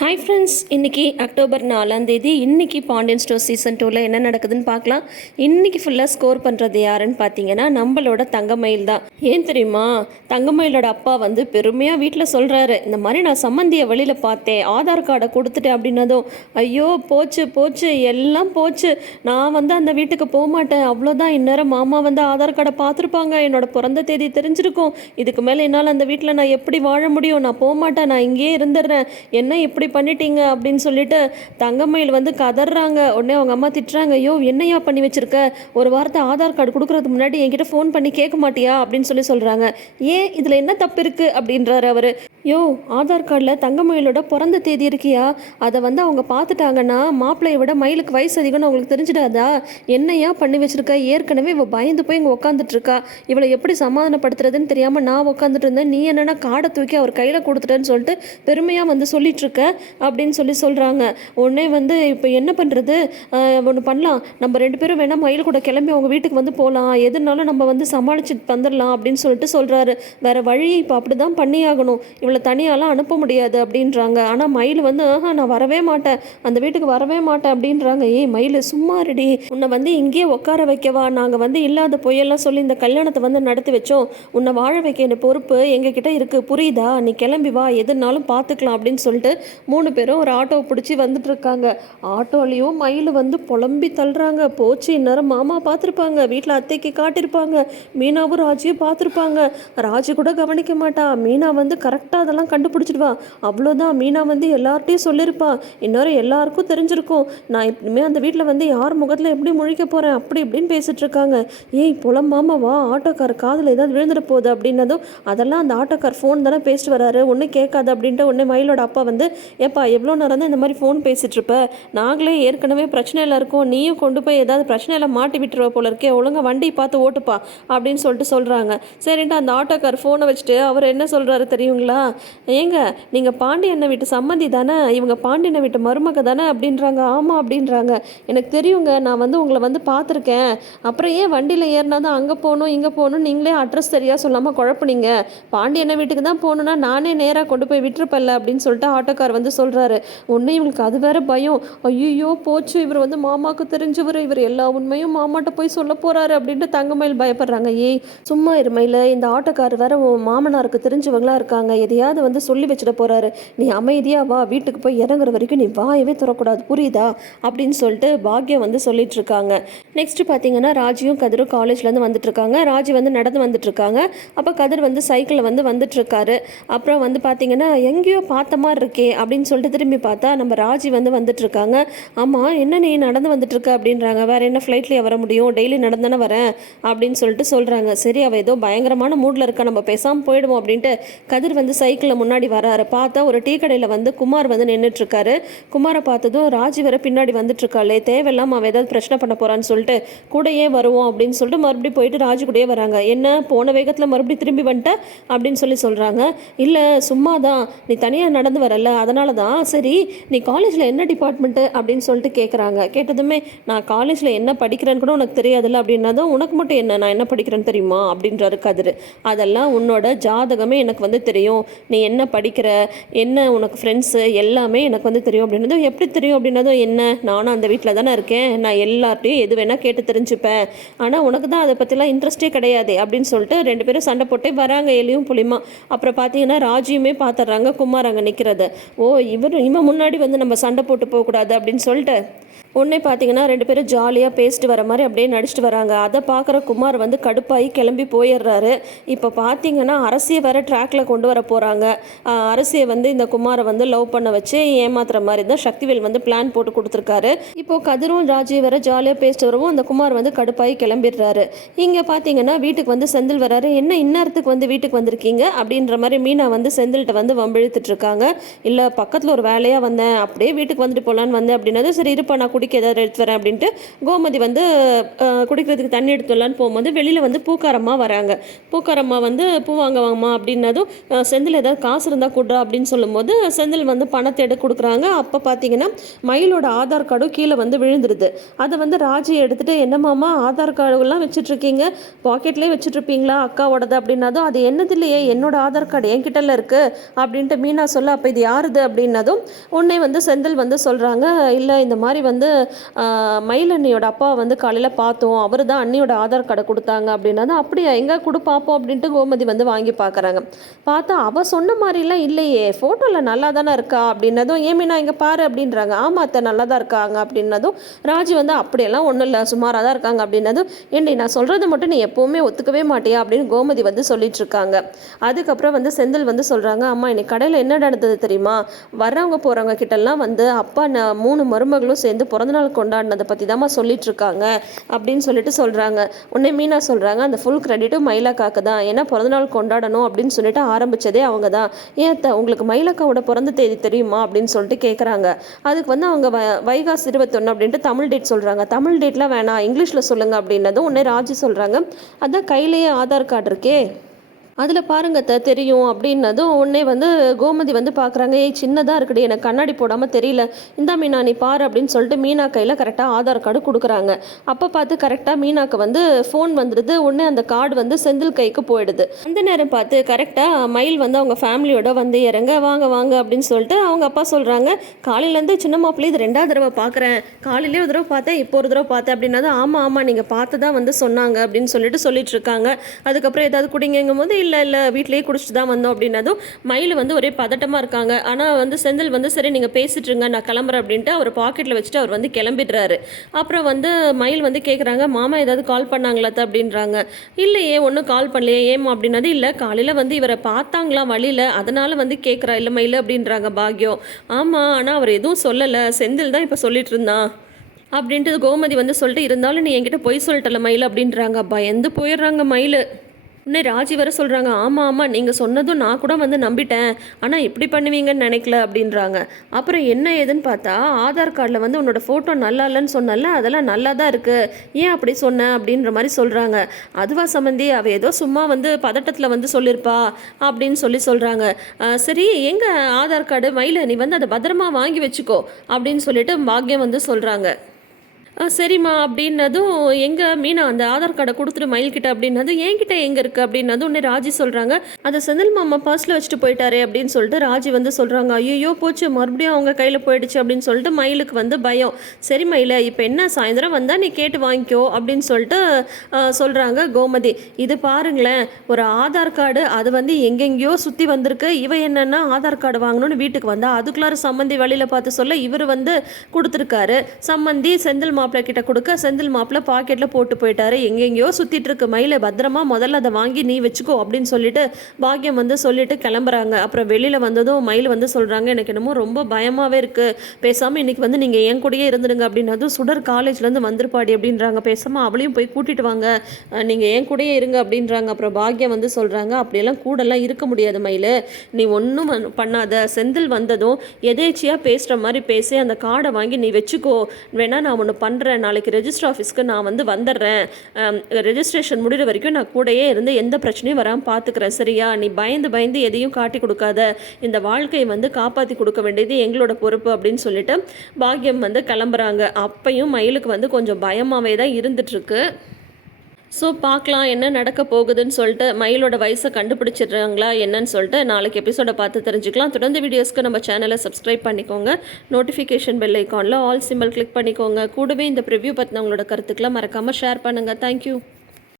Hi friends இன்றைக்கி October நாலாம் தேதி இன்றைக்கி பாண்டியன் ஸ்டோர் சீசன் டூவில் என்ன நடக்குதுன்னு பார்க்கலாம். இன்னைக்கு ஃபுல்லாக ஸ்கோர் பண்ணுறது யாருன்னு பார்த்தீங்கன்னா நம்மளோட தங்கமயில் தான். ஏன் தெரியுமா? தங்கமயிலோட அப்பா வந்து பெருமையாக வீட்டில் சொல்கிறாரு இந்த மாதிரி நான் சம்மந்தியை வழியில் பார்த்தேன். ஆதார் கார்டை கொடுத்துட்டேன் அப்படின்னதும் ஐயோ போச்சு போச்சு எல்லாம் போச்சு. நான் வந்து அந்த வீட்டுக்கு போக மாட்டேன். அவ்வளோதான் இந்நேரம் மாமா வந்து ஆதார் கார்டை பார்த்துருப்பாங்க. என்னோட பிறந்த தேதி தெரிஞ்சிருக்கும். இதுக்கு மேலே என்னால் அந்த வீட்டில் நான் எப்படி வாழ முடியும்? நான் போக மாட்டேன். நான் இங்கேயே இருந்துடுறேன். என்ன இப்படி பண்ணிட்டீங்க அப்படின்னு சொல்லிட்டு தங்கமயில் வந்து கதறாங்க. உடனே அவங்க அம்மா திட்டுறாங்க ஐயோ என்னையா பண்ணி வச்சிருக்க? ஒரு வாரத்தை ஆதார் கார்டு கொடுக்குறதுக்கு முன்னாடி என்கிட்ட ஃபோன் பண்ணி கேட்க மாட்டியா? அப்படின்னு சொல்லி சொல்கிறாங்க ஏன்? இதில் என்ன தப்பு இருக்குது அப்படின்றாரு அவர். யோ ஆதார் கார்டில் தங்கமயிலோட பிறந்த தேதி இருக்கியா? அதை வந்து அவங்க பார்த்துட்டாங்கன்னா மாப்பிள்ளையை விட மயிலுக்கு வயசு அதிகம்னு அவங்களுக்கு தெரிஞ்சிடாதா? என்னையா பண்ணி வச்சிருக்க? ஏற்கனவே இவள் பயந்து போய் இங்கே உட்காந்துட்ருக்கா இவளை எப்படி சமாதானப்படுத்துறதுன்னு தெரியாமல் நான் உட்காந்துட்டு இருந்தேன். நீ என்னென்னா காடை தூக்கி அவர் கையில் கொடுத்துட்டேன்னு சொல்லிட்டு பெருமையாக வந்து சொல்லிட்டு இருக்க அப்படின்னு சொல்லி சொல்கிறாங்க உடனே வந்து இப்போ என்ன பண்ணுறது ஒன்று பண்ணலாம். நம்ம ரெண்டு பேரும் வேணால் மயில் கூட கிளம்பி அவங்க வீட்டுக்கு வந்து போகலாம் எதுனாலும் நம்ம வந்து சமாளித்து வந்துடலாம் அப்படின்னு சொல்லிட்டு சொல்கிறாரு வேற வழியை இப்போ அப்படி தான் பண்ணியாகணும். இவளை தனியாலாம் அனுப்ப முடியாது அப்படின்றாங்க. ஆனால் மயில் வந்து ஆஹா நான் வரவே மாட்டேன். அந்த வீட்டுக்கு வரவே மாட்டேன் அப்படின்றாங்க. ஏய் மயில் சும்மா ரெடி உன்னை வந்து இங்கேயே உட்கார வைக்கவா? நாங்கள் வந்து இல்லாத பொய்யெல்லாம் சொல்லி இந்த கல்யாணத்தை வந்து நடத்தி வச்சோம். உன்னை வாழ வைக்க பொறுப்பு எங்ககிட்ட இருக்கு. புரியுதா? நீ கிளம்பி வா. எதுனாலும் பார்த்துக்கலாம் அப்படின்னு சொல்லிட்டு மூணு பேரும் ஒரு ஆட்டோவை பிடிச்சி வந்துட்டு இருக்காங்க ஆட்டோலையும் மயில் வந்து புலம்பி தள்ளுறாங்க. போச்சு இந்நேரம் மாமா பார்த்துருப்பாங்க. வீட்டில் அத்தைக்கு காட்டியிருப்பாங்க. மீனாவும் ராஜியும் பார்த்துருப்பாங்க. ராஜி கூட கவனிக்க மாட்டா. மீனா வந்து கரெக்டாக அதெல்லாம் கண்டுபிடிச்சிடுவா. அவ்வளோதான் மீனா வந்து எல்லார்ட்டையும் சொல்லியிருப்பா. இன்னொரு எல்லாருக்கும் தெரிஞ்சிருக்கும். நான் இனிமே அந்த வீட்டில் வந்து யார் முகத்தில் எப்படி முழிக்க போகிறேன் அப்படி இப்படின்னு பேசிட்டு இருக்காங்க ஏய் புலம்பாம வா. ஆட்டோக்கார் காதில் ஏதாவது விழுந்துட போகுது அப்படின்னதும் அதெல்லாம் அந்த ஆட்டோக்கார் ஃபோன் தானே பேசிட்டு வராரு. ஒன்றும் கேட்காது அப்படின்ட்டு உடனே மயிலோட அப்பா வந்து ஏப்பா எவ்வளோ நேரம் தான் இந்த மாதிரி ஃபோன் பேசிகிட்ருப்ப நாங்களே ஏற்கனவே பிரச்சனையில் இருக்கோம். நீயும் கொண்டு போய் ஏதாவது பிரச்சனையில் மாட்டி விட்டுருவ போல இருக்கே. ஒழுங்கா வண்டி பார்த்து ஓட்டுப்பா அப்படின்னு சொல்லிட்டு சொல்கிறாங்க சரின்ட்டு அந்த ஆட்டோக்கார் ஃபோனை வச்சுட்டு அவர் என்ன சொல்கிறாரு தெரியுங்களா? ஏங்க நீங்கள் பாண்டியண்ண வீட்டு சம்மந்தி தானே? இவங்க பாண்டியண்ண வீட்டு மருமக தானே? அப்படின்றாங்க. ஆமாம் அப்படின்றாங்க. எனக்கு தெரியுங்க நான் வந்து உங்களை வந்து பார்த்துருக்கேன். அப்புறம் ஏன் வண்டியில் ஏறினா தான் அங்கே போகணும் இங்கே போகணும் நீங்களே அட்ரஸ் சரியாக சொல்லாமல் குழப்புனீங்க? பாண்டியண்ண வீட்டுக்கு தான் போகணுன்னா நானே நேராக கொண்டு போய் விட்டுருப்பல்ல அப்படின்னு சொல்லிட்டு ஆட்டோக்கார் வந்து சொல்கிறாரு ஒன்று இவங்களுக்கு அது வேற பயம். ஐயோ போச்சு. இவர் வந்து மாமாவுக்கு தெரிஞ்சவர். இவர் எல்லா உண்மையும் மாமாட்ட போய் சொல்ல போறாரு அப்படின்ட்டு தங்கமயில் பயப்படுறாங்க. ஏய் சும்மா இருமையில் இந்த ஆட்டோக்கார் வேற மாமனாருக்கு தெரிஞ்சவங்களா இருக்காங்க. எதையாவது வந்து சொல்லி வச்சிட போறாரு. நீ அமைதியாக வா. வீட்டுக்கு போய் இறங்குற வரைக்கும் நீ வாயவே தரக்கூடாது புரியுதா? அப்படின்னு சொல்லிட்டு பாக்யம் வந்து சொல்லிட்டு இருக்காங்க. நெக்ஸ்ட் பார்த்தீங்கன்னா ராஜியும் கதிரும் காலேஜ்லேருந்து வந்துட்டு இருக்காங்க. ராஜி வந்து நடந்து வந்துட்டு இருக்காங்க. அப்போ கதிர் வந்து சைக்கிளில் வந்து வந்துட்டு இருக்காரு. அப்புறம் வந்து பார்த்தீங்கன்னா எங்கேயோ பார்த்த மாதிரி இருக்கே அப்படின்னு அப்படின்னு சொல்லிட்டு திரும்பி பார்த்தா நம்ம ராஜி வந்து வந்துட்டுருக்காங்க. ஆமாம் என்ன நீ நடந்து வந்துட்டுருக்க அப்படின்றாங்க. வேறு என்ன ஃப்ளைட்லேயே வர முடியும்? டெய்லி நடந்தானே வரேன் அப்படின்னு சொல்லிட்டு சொல்கிறாங்க சரி அவள் ஏதோ பயங்கரமான மூடில் இருக்கா நம்ம பேசாமல் போயிடுவோம் அப்படின்ட்டு கதிர் வந்து சைக்கிளில் முன்னாடி வராரு பார்த்தா ஒரு டீ கடையில் வந்து குமார் வந்து நின்றுட்டுருக்காரு குமாரை பார்த்ததும் ராஜி வேற பின்னாடி வந்துட்டுருக்காளே. தேவையில்லாமல் அவள் அவன் ஏதாவது பிரச்சனை பண்ண போகிறான்னு சொல்லிட்டு கூடயே வருவோம் அப்படின்னு சொல்லிட்டு மறுபடியும் போயிட்டு ராஜி கூடயே வராங்க. என்ன போன வேகத்தில் மறுபடியும் திரும்பி வந்துட்ட அப்படின்னு சொல்லி சொல்கிறாங்க இல்லை சும்மா தான் நீ தனியாக நடந்து வரல. அதனால தான் சரி நீ காலேஜில் என்ன டிபார்ட்மெண்ட்டு அப்படின்னு சொல்லிட்டு கேட்குறாங்க கேட்டதுமே நான் காலேஜில் என்ன படிக்கிறேன்னு கூட உனக்கு தெரியாதுல்ல அப்படின்னதும் உனக்கு மட்டும் என்ன நான் என்ன படிக்கிறேன்னு தெரியுமா? அப்படின்றாரு கதிர். அதெல்லாம் உன்னோட ஜாதகமே எனக்கு வந்து தெரியும். நீ என்ன படிக்கிற என்ன உனக்கு ஃப்ரெண்ட்ஸு எல்லாமே எனக்கு வந்து தெரியும் அப்படின்னதும் எப்படி தெரியும் அப்படின்னதும் என்ன? நானும் அந்த வீட்டில் தானே இருக்கேன். நான் எல்லார்ட்டையும் எது வேணால் கேட்டு தெரிஞ்சுப்பேன். ஆனால் உனக்கு தான் அதை பற்றிலாம் இன்ட்ரெஸ்டே கிடையாது அப்படின்னு சொல்லிட்டு ரெண்டு பேரும் சண்டை போட்டே வராங்க எலியும் புளிமா அப்புறம் பார்த்தீங்கன்னா ராஜியுமே பார்த்துட்றாங்க குமார் அங்கே நிற்கிறத ஓ இவர் இவன் முன்னாடி வந்து நம்ம சண்டை போட்டு போகக்கூடாது அப்படின்னு சொல்லிட்டு உடனே பார்த்தீங்கன்னா ரெண்டு பேரும் ஜாலியாக பேசிட்டு வர மாதிரி அப்படியே நடிச்சிட்டு வராங்க. அதை பார்க்குற குமார் வந்து கடுப்பாகி கிளம்பி போயிடுறாரு. இப்போ பார்த்தீங்கன்னா அரசியை வேற ட்ராக்ல கொண்டு வர போகிறாங்க அரசியை வந்து இந்த குமாரை வந்து லவ் பண்ண வச்சு ஏமாத்துற மாதிரி தான் சக்திவேல் வந்து பிளான் போட்டு கொடுத்துருக்காரு. இப்போ கதிரும் ராஜி வேற ஜாலியாக பேசிட்டு வரவும் அந்த குமார் வந்து கடுப்பாகி கிளம்பிடுறாரு. இங்கே பார்த்தீங்கன்னா வீட்டுக்கு வந்து செந்தில் வராரு. என்ன இந்நேரத்துக்கு வந்து வீட்டுக்கு வந்திருக்கீங்க? அப்படின்ற மாதிரி மீனா வந்து செந்தில்கிட்ட வந்து வம்பிழுத்துட்டு இருக்காங்க. இல்லை பக்கத்தில் ஒரு வேலையாக வந்தேன். அப்படியே வீட்டுக்கு வந்துட்டு போகலான்னு வந்தேன். அப்படின்னது சரி இருப்பா நான் நான் குடிக்க ஏதாவது எடுத்து வரேன் அப்படின்ட்டு கோமதி வந்து குடிக்கிறதுக்கு தண்ணி எடுத்து வரலான்னு போகும்போது வெளியில் வந்து பூக்காரம்மா வராங்க. பூக்காரம்மா வந்து பூ வாங்க வாங்கம்மா அப்படின்னதும் செந்தில் ஏதாவது காசு இருந்தால் கொடுறா அப்படின்னு சொல்லும்போது செந்தில் வந்து பணத்தை எடுத்து கொடுக்குறாங்க. அப்போ பார்த்தீங்கன்னா மயிலோட ஆதார் கார்டும் கீழே வந்து விழுந்துருது. அதை வந்து ராஜி எடுத்துகிட்டு என்னமாம்மா ஆதார் கார்டுலாம் வச்சுட்ருக்கீங்க? பாக்கெட்லேயே வச்சுட்ருப்பீங்களா? அக்காவோடது? அப்படின்னதும் அது என்னது இல்லையே என்னோட ஆதார் கார்டு என்கிட்டல இருக்குது அப்படின்ட்டு மீனா சொல்ல அப்போ இது யாருது? அப்படின்னதும் உன்னை வந்து செந்தில் வந்து சொல்கிறாங்க இல்லை இந்த மாதிரி வந்து மயில் அண்ணியோட அப்பா வந்து காலையில் பார்த்தோம். அவர் தான் அண்ணியோட ஆதார் கார்டை கொடுத்தாங்க அப்படின்னதும் அப்படியா எங்கே கொடு பார்ப்போம் அப்படின்ட்டு கோமதி வந்து வாங்கி பார்க்குறாங்க. பார்த்தா அவள் சொன்ன மாதிரிலாம் இல்லையே. ஃபோட்டோவில் நல்லா தானே இருக்கா அப்படின்னதும் ஏன் இங்கே பாரு அப்படின்றாங்க. ஆமாம் அத்தை நல்லா தான் இருக்காங்க அப்படின்னதும் ராஜி வந்து அப்படியெல்லாம் ஒன்றும் இல்லை சுமாராக தான் இருக்காங்க அப்படின்னதும் ஏண்டி நான் சொல்கிறது மட்டும் நீ எப்போவுமே ஒத்துக்கவே மாட்டியா? அப்படின்னு கோமதி வந்து சொல்லிட்டு இருக்காங்க. அதுக்கப்புறம் வந்து செந்தில் வந்து சொல்கிறாங்க அம்மா இன்னைக்கு கடையில் என்ன நடந்தது தெரியுமா? வர்றவங்க போகிறவங்க கிட்டலாம் வந்து அப்பா நான் மூணு மருமகளும் சேர்ந்து பிறந்தநாள் கொண்டாடினதை பற்றி தாம்மா சொல்லிட்டு இருக்காங்க அப்படின்னு சொல்லிட்டு சொல்கிறாங்க உன்னை மீனா சொல்கிறாங்க அந்த ஃபுல் கிரெடிட்டும் மயிலாக்காக்கு தான். ஏன்னா பிறந்தநாள் கொண்டாடணும் அப்படின்னு சொல்லிட்டு ஆரம்பிச்சதே அவங்க தான். ஏன் உங்களுக்கு மயிலக்காவோட பிறந்த தேதி தெரியுமா அப்படின்னு சொல்லிட்டு கேட்குறாங்க அதுக்கு வந்து அவங்க வ வைகாசி இருபத்தொன்று அப்படின்ட்டு தமிழ் டேட் சொல்கிறாங்க தமிழ் டேட்லாம் வேணாம் இங்கிலீஷில் சொல்லுங்கள் அப்படின்னதும் உடனே ராஜி சொல்கிறாங்க அதான் கையிலேயே ஆதார் கார்டு இருக்கே. அதில் பாருங்க த தெரியும் அப்படின்னதும் உடனே வந்து கோமதி வந்து பார்க்குறாங்க ஏய் சின்னதாக இருக்குடி எனக்கு கண்ணாடி போடாமல் தெரியல. இந்த மீனா நீ பாரு அப்படின்னு சொல்லிட்டு மீனா கையில் கரெக்டாக ஆதார் கார்டு கொடுக்குறாங்க. அப்போ பார்த்து கரெக்டாக மீனாக்கு வந்து ஃபோன் வந்துடுது உடனே அந்த கார்டு வந்து செந்தில் கைக்கு போயிடுது. அந்த நேரம் பார்த்து கரெக்டாக மயில் வந்து அவங்க ஃபேமிலியோட வந்து இறங்க வாங்க வாங்க அப்படின்னு சொல்லிட்டு அவங்க அப்பா சொல்கிறாங்க காலையிலேருந்து சின்ன மாப்பிள்ளை இது ரெண்டாவது தடவை பார்க்குறேன் காலையிலே ஒரு தடவை பார்த்தேன் இப்போ ஒரு தடவை பார்த்தேன் அப்படின்னா ஆமாம் ஆமாம் நீங்கள் பார்த்து தான் வந்து சொன்னாங்க அப்படின்னு சொல்லிட்டு சொல்லிட்டு இருக்காங்க. அதுக்கப்புறம் ஏதாவது குடிங்கும் போது இல்லை இல்லை வீட்டிலேயே குடிச்சிட்டு தான் வந்தோம் அப்படின்னதும் மயில் வந்து ஒரே பதட்டமாக இருக்காங்க. ஆனால் வந்து செந்தில் வந்து சரி நீங்கள் பேசிட்டு இருங்க நான் கிளம்புறேன் அப்படின்ட்டு அவர் பாக்கெட்டில் வச்சுட்டு அவர் வந்து கிளம்பிடுறாரு. அப்புறம் வந்து மயில் வந்து கேட்குறாங்க மாமா ஏதாவது கால் பண்ணாங்களா அப்படின்றாங்க. இல்லையே ஒன்றும் கால் பண்ணலையே. ஏமா அப்படின்னது இல்லை காலையில் வந்து இவரை பார்த்தாங்களாம் வழியில்? அதனால் வந்து கேட்குறா இல்லை மயில் அப்படின்றாங்க பாக்யம். ஆமாம் ஆனால் அவர் எதுவும் சொல்லலை. செந்தில் தான் இப்போ சொல்லிட்டு இருந்தான். அப்படின்ட்டு கோமதி வந்து சொல்லிட்டு இருந்தாலும் நீ என்கிட்ட பொய் சொல்லிட்டல மயில் அப்படின்றாங்க. பயந்து போயிடுறாங்க மயில்? உடனே ராஜி வர சொல்கிறாங்க ஆமாம் ஆமாம் நீங்கள் சொன்னதும் நான் கூட வந்து நம்பிட்டேன். ஆனால் இப்படி பண்ணுவீங்கன்னு நினைக்கல அப்படின்றாங்க. அப்புறம் என்ன ஏதுன்னு பார்த்தா ஆதார் கார்டில் வந்து உன்னோட ஃபோட்டோ நல்லா இல்லைன்னு சொன்னல அதெல்லாம் நல்லா தான் இருக்குது ஏன் அப்படி சொன்ன? அப்படின்ற மாதிரி சொல்கிறாங்க அதுவா சம்மந்தி அவள் ஏதோ சும்மா வந்து பதட்டத்தில் வந்து சொல்லியிருப்பா அப்படின்னு சொல்லி சொல்கிறாங்க சரி எங்கே ஆதார் கார்டு? மயில நீ வந்து அதை பத்திரமா வாங்கி வச்சுக்கோ அப்படின்னு சொல்லிட்டு பாக்யம் வந்து சொல்கிறாங்க சரிம்மா அப்படின்னதும் எங்கே மீனா அந்த ஆதார் கார்டை கொடுத்துட்டு மயில்கிட்ட அப்படின்னதும் என்கிட்ட எங்கே இருக்குது அப்படின்னதும் உடனே ராஜி சொல்கிறாங்க அதை செந்தில் மாமா பர்ஸில் வச்சுட்டு போயிட்டாரே அப்படின்னு சொல்லிட்டு ராஜி வந்து சொல்கிறாங்க ஐயோ போச்சு. மறுபடியும் அவங்க கையில் போயிடுச்சு அப்படின்னு சொல்லிட்டு மயிலுக்கு வந்து பயம். சரி மயில இப்போ என்ன? சாயந்தரம் வந்தால் நீ கேட்டு வாங்கிக்கோ அப்படின்னு சொல்லிட்டு சொல்கிறாங்க கோமதி. இது பாருங்களேன் ஒரு ஆதார் கார்டு. அது வந்து எங்கெங்கேயோ சுற்றி வந்திருக்கு. இவ என்னென்னா ஆதார் கார்டு வாங்கணும்னு வீட்டுக்கு வந்தால் அதுக்குள்ளார சம்மந்தி வழியில் பார்த்து சொல்ல இவர் வந்து கொடுத்துருக்காரு. சம்மந்தி செந்தில் மாப்பிள்ளை கிட்ட கொடுக்க செந்தில் மாப்பிள்ளை பாக்கெட்டில் போட்டு போயிட்டாரு. எங்கெங்கேயோ சுற்றிட்டு இருக்கு. மயில பத்திரமா முதல்ல அதை வாங்கி நீ வச்சுக்கோ அப்படின்னு சொல்லிட்டு பாக்கியம் வந்து சொல்லிட்டு கிளம்புறாங்க. அப்புறம் வெளியில் வந்ததும் மயில் வந்து சொல்கிறாங்க எனக்கு என்னமோ ரொம்ப பயமாகவே இருக்குது பேசாமல் இன்னைக்கு வந்து நீங்கள் என் கூடயே இருந்துடுங்க அப்படின்னதும் சுடர் காலேஜ்லேருந்து வந்திருப்பாடி அப்படின்றாங்க. பேசாமல் அவளையும் போய் கூட்டிட்டு வாங்க. நீங்கள் என் கூடயே இருங்க அப்படின்றாங்க. அப்புறம் பாக்கியம் வந்து சொல்கிறாங்க அப்படியெல்லாம் கூடெல்லாம் இருக்க முடியாது மயில். நீ ஒன்றும் பண்ணாத. செந்தில் வந்ததும் எதேச்சியாக பேசுகிற மாதிரி பேசி அந்த கார்டை வாங்கி நீ வச்சுக்கோ. வேணா நான் ஒன்று பண்ணுறேன் நாளைக்கு ரெஜிஸ்டர் ஆஃபீஸ்க்கு நான் வந்து வந்துடுறேன். ரெஜிஸ்ட்ரேஷன் முடிகிற வரைக்கும் நான் கூடயே இருந்து எந்த பிரச்சனையும் வராமல் பார்த்துக்கிறேன் சரியா? நீ பயந்து பயந்து எதையும் காட்டி கொடுக்காத. இந்த வாழ்க்கையை வந்து காப்பாற்றி கொடுக்க வேண்டியது எங்களோட பொறுப்பு அப்படின்னு சொல்லிட்டு பாக்யம் வந்து கிளம்புறாங்க. அப்பையும் மயிலுக்கு வந்து கொஞ்சம் பயமாகவே தான் இருந்துட்டுருக்கு ஸோ பார்க்கலாம் என்ன நடக்க போகுதுன்னு சொல்லிட்டு மயிலோட வயசை கண்டுபிடிச்சிடுறாங்களா என்னன்னு சொல்லிட்டு நாளைக்கு எபிசோடை பார்த்து தெரிஞ்சுக்கலாம். தொடர்ந்து வீடியோஸ்க்கு நம்ம சேனலை சப்ஸ்கிரைப் பண்ணிக்கோங்க. நோட்டிஃபிகேஷன் பெல் ஐக்கானில் ஆல் சிம்பிள் கிளிக் பண்ணிக்கோங்க. கூடவே இந்த ப்ரிவ்யூ பற்றின உங்களோட கருத்துக்களை மறக்காமல் ஷேர் பண்ணுங்கள் தேங்க்யூ